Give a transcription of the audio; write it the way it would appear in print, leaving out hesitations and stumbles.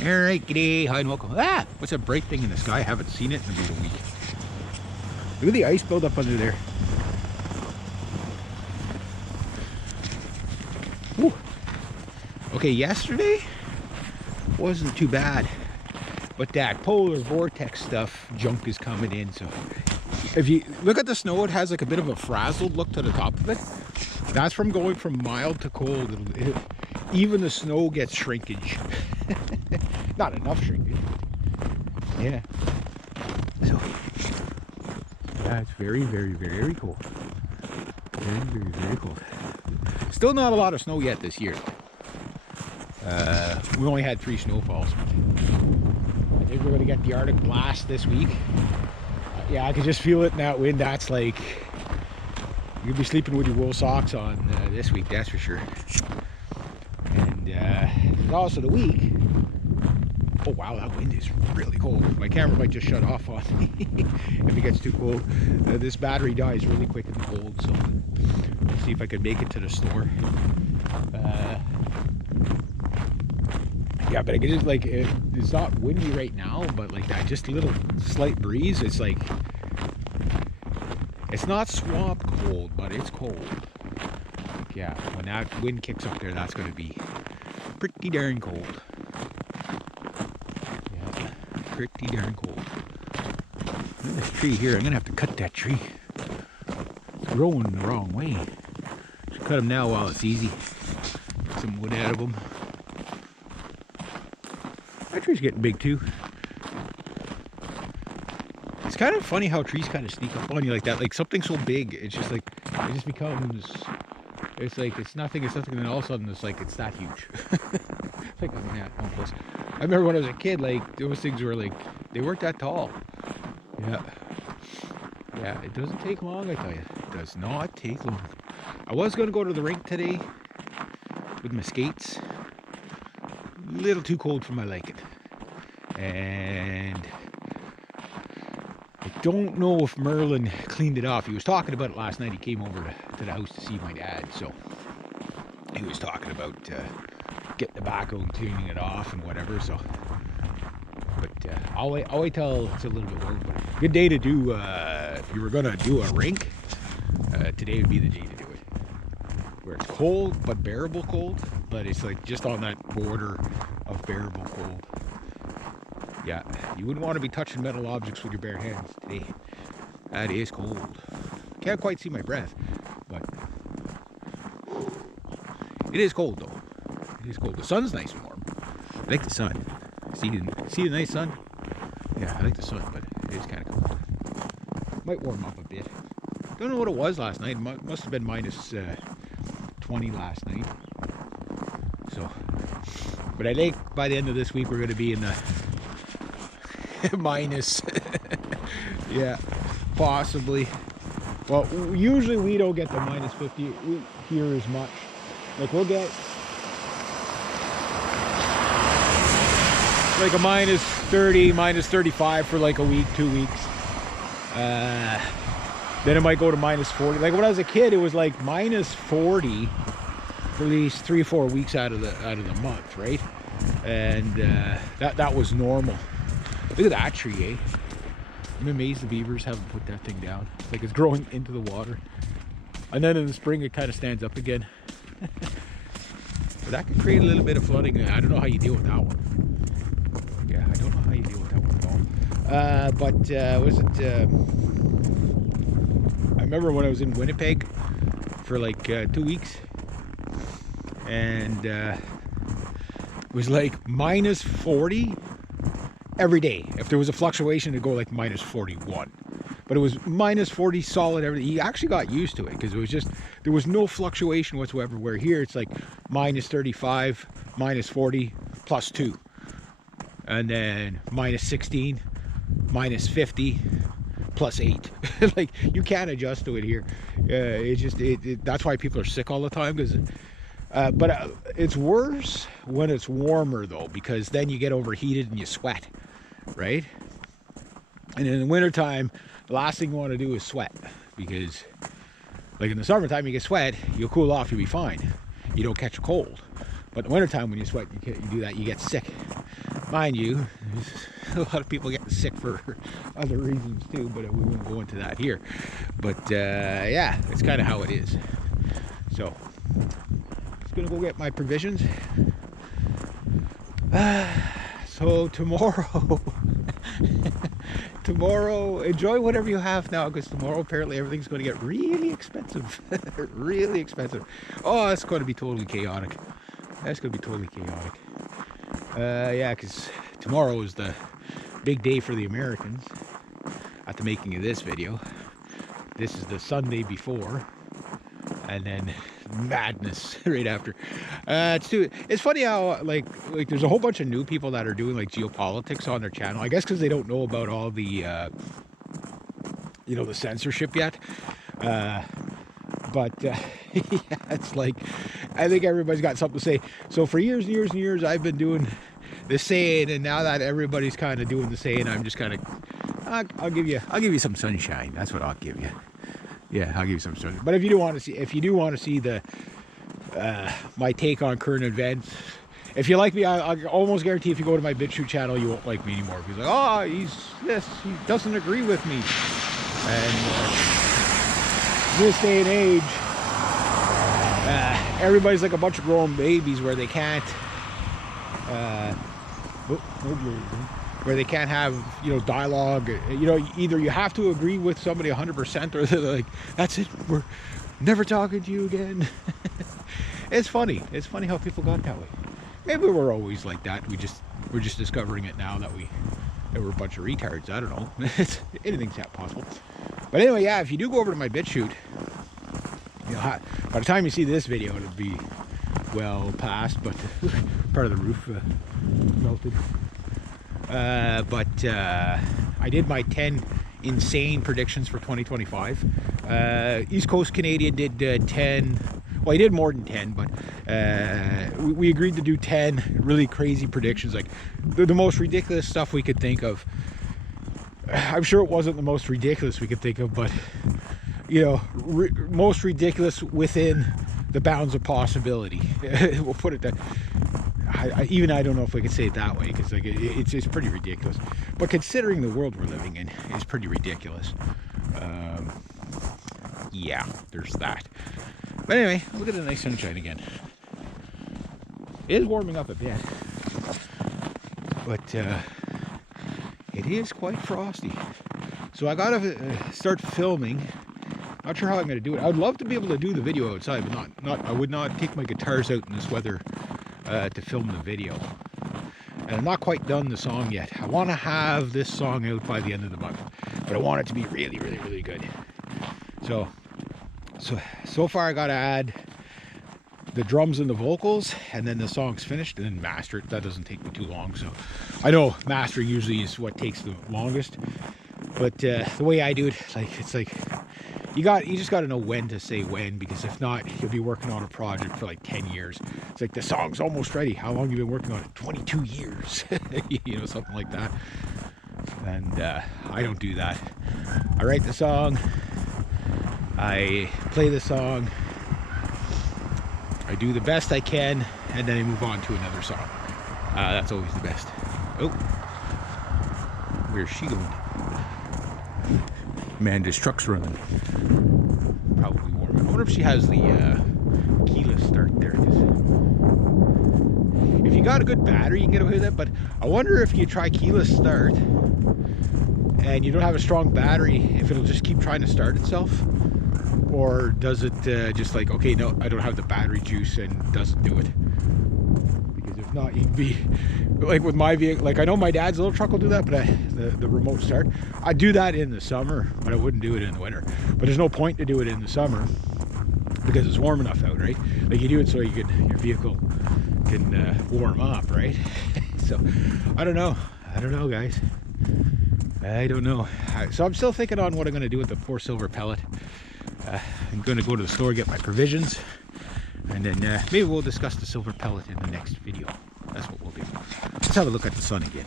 Alright, g'day, hi and welcome. Ah! What's that bright thing in the sky? I haven't seen it in about a week. Look at the ice buildup under there. Woo. Okay, yesterday wasn't too bad. But that polar vortex stuff junk is coming in, so if you look at the snow, it has like a bit of a frazzled look to the top of it. That's from going from mild to cold. Even the snow gets shrinkage. Not enough shrinkage. Yeah. So that's very, very, very cold. Very, very, very cold. Still not a lot of snow yet this year. We only had 3 snowfalls. I think we're gonna get the Arctic blast this week. Yeah, I can just feel it in that wind. That's like you'll be sleeping with your wool socks on this week, that's for sure. And there's also the week. Oh wow, that wind is really cold. My camera might just shut off on me if it gets too cold. This battery dies really quick in the cold, so let's see if I can make it to the store. Yeah, but I just like it's not windy right now, but like that just a little slight breeze. It's like it's not swamp cold, but it's cold. Like, yeah, when that wind kicks up there, that's going to be pretty darn cold. Yeah, pretty darn cold. Look at this tree here. I'm going to have to cut that tree. It's growing the wrong way. Should cut them now while it's easy. Get some wood out of them. That tree's getting big too. It's kind of funny how trees kind of sneak up on you like that. Like something so big, it's just like, it just becomes, it's like, it's nothing, and then all of a sudden it's like, it's that huge. It's like, oh, yeah, almost. I remember when I was a kid, like, those things were like, they weren't that tall. Yeah. Yeah, it doesn't take long, I tell you. It does not take long. I was going to go to the rink today with my skates. A little too cold for my liking. And I don't know if Merlin cleaned it off. He was talking about it last night. He came over to the house to see my dad, so he was talking about getting the backhoe and cleaning it off and whatever. So, but I'll wait till it's a little bit warmer. But good day to do. If you were gonna do a rink, today would be the day to do it. Where it's cold but bearable cold, but it's like just on that border of bearable cold. Yeah, you wouldn't want to be touching metal objects with your bare hands today. That is cold. Can't quite see my breath, but it is cold though. It is cold. The sun's nice and warm. I like the sun. See the nice sun? Yeah, I like the sun, but it is kind of cold. Might warm up a bit. Don't know what it was last night. It must have been minus 20 last night. So, but I think by the end of this week we're going to be in the minus. Yeah, possibly. Well, usually we don't get the minus 50 here as much. Like we'll get like a minus 30, minus 35 for like a week, 2 weeks. Then it might go to minus 40. Like when I was a kid, it was like minus 40 for these 3 or 4 weeks out of the month, right? And that was normal. Look at that tree, eh? I'm amazed the beavers haven't put that thing down. It's like it's growing into the water. And then in the spring, it kind of stands up again. But that could create a little bit of flooding. I don't know how you deal with that one. Yeah, I don't know how you deal with that one at all. But was it? I remember when I was in Winnipeg for like 2 weeks, and it was like minus 40 every day. If there was a fluctuation, it'd go like minus 41. But it was minus 40 solid every day. You actually got used to it because it was just, there was no fluctuation whatsoever. Where here it's like minus 35, minus 40, plus 2. And then minus 16, minus 50, plus 8. Like you can't adjust to it here. It's just, that's why people are sick all the time. Because but it's worse when it's warmer though, because then you get overheated and you sweat, right? And in the wintertime, the last thing you want to do is sweat, because like in the summertime you get sweat, you'll cool off, you'll be fine, you don't catch a cold. But in the wintertime when you sweat, you do that, you get sick. Mind you, there's a lot of people getting sick for other reasons too, but we won't go into that here. But yeah, it's kind of how it is. So, just gonna go get my provisions. So tomorrow, tomorrow, enjoy whatever you have now, because tomorrow apparently everything's going to get really expensive. Really expensive. Oh, it's going to be totally chaotic. That's going to be totally chaotic. Yeah, because tomorrow is the big day for the Americans at the making of this video. This is the Sunday before, and then madness right after. It's funny how like there's a whole bunch of new people that are doing like geopolitics on their channel. I guess because they don't know about all the you know, the censorship yet. But yeah, it's like, I think everybody's got something to say. So for years and years and years, I've been doing the saying, and now that everybody's kind of doing the saying, I'm just kind of, I'll give you some sunshine. That's what I'll give you. Yeah, I'll give you some sunshine. But if you do want to see, the my take on current events, if you like me, I almost guarantee if you go to my BitChute channel, you won't like me anymore. Because like, oh, he doesn't agree with me. And this day and age, everybody's like a bunch of grown babies where they can't, where they can't have, you know, dialogue. You know, either you have to agree with somebody 100%, or they're like, that's it, we're never talking to you again. It's funny. It's funny how people got that way. Maybe we're always like that. We're just discovering it now that we're a bunch of retards. I don't know. Anything's possible. But anyway, yeah, if you do go over to my BitChute, you know, by the time you see this video, it'll be well past, but part of the roof melted. But I did my 10 insane predictions for 2025. East Coast Canadian did 10. Well, he did more than 10, but we agreed to do 10 really crazy predictions, like the most ridiculous stuff we could think of. I'm sure it wasn't the most ridiculous we could think of, but, you know, most ridiculous within the bounds of possibility. We'll put it that. I don't know if we could say it that way, because like it's pretty ridiculous. But considering the world we're living in, it's pretty ridiculous. Yeah, there's that. But anyway, look at the nice sunshine again. It is warming up a bit, but it is quite frosty. So I gotta start filming. Not sure how I'm gonna do it. I'd love to be able to do the video outside, but I would not take my guitars out in this weather to film the video. And I'm not quite done the song yet. I want to have this song out by the end of the month, but I want it to be really, really, really good. So far I gotta add the drums and the vocals, and then the song's finished, and then master it. That doesn't take me too long. So I know mastering usually is what takes the longest, but the way I do it, it's like you just got to know when to say when, because if not, you'll be working on a project for like 10 years. It's like the song's almost ready. How long have you been working on it? 22 years. You know, something like that. And I don't do that. I write the song, I play the song, I do the best I can, and then I move on to another song. That's always the best. Oh, where's she going? Amanda's truck's running. Probably warm. I wonder if she has the keyless start there. If you got a good battery, you can get away with it, but I wonder if you try keyless start and you don't have a strong battery, if it'll just keep trying to start itself, or does it just like, okay, no, I don't have the battery juice, and doesn't do it. Because if not, you'd be like with my vehicle. Like, I know my dad's little truck will do that, but the remote start, I do that in the summer, but I wouldn't do it in the winter. But there's no point to do it in the summer because it's warm enough out, right? Like, you do it so your vehicle can warm up, right? So I don't know, guys. I don't know. So I'm still thinking on what I'm going to do with the poor silver pellet. I'm going to go to the store, get my provisions, and then maybe we'll discuss the silver pellet in the next video. That's what we'll do. Let's have a look at the sun again.